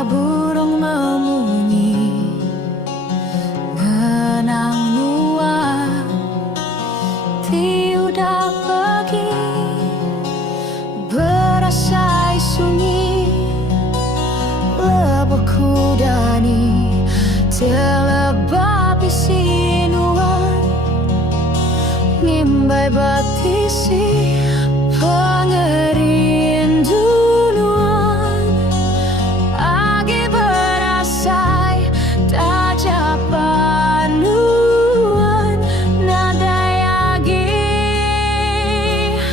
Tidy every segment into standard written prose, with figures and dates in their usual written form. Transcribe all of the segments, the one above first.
hingga burung memunyi menang nuan tiudah pergi berasai sunyi lebok kudani telebapi sinuan ngimbai batisi pengerin dunuan agi berasai tajapanuan nadai agi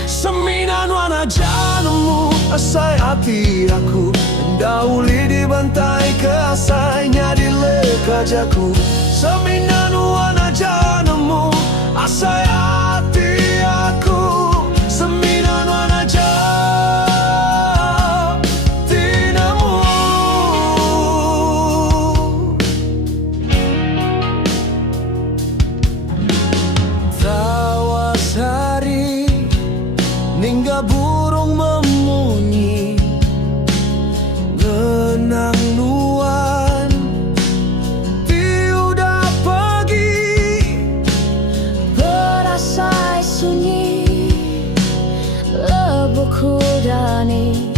Seminan wana janamu asai hati aku Dauli dibantai keasainya di lekajaku Seminan wana janamu asai hati aku Seminan wana janamu Tawas hari ningga burung memunyi menang nuan tiudah pergi berasai sunyi lebok kudani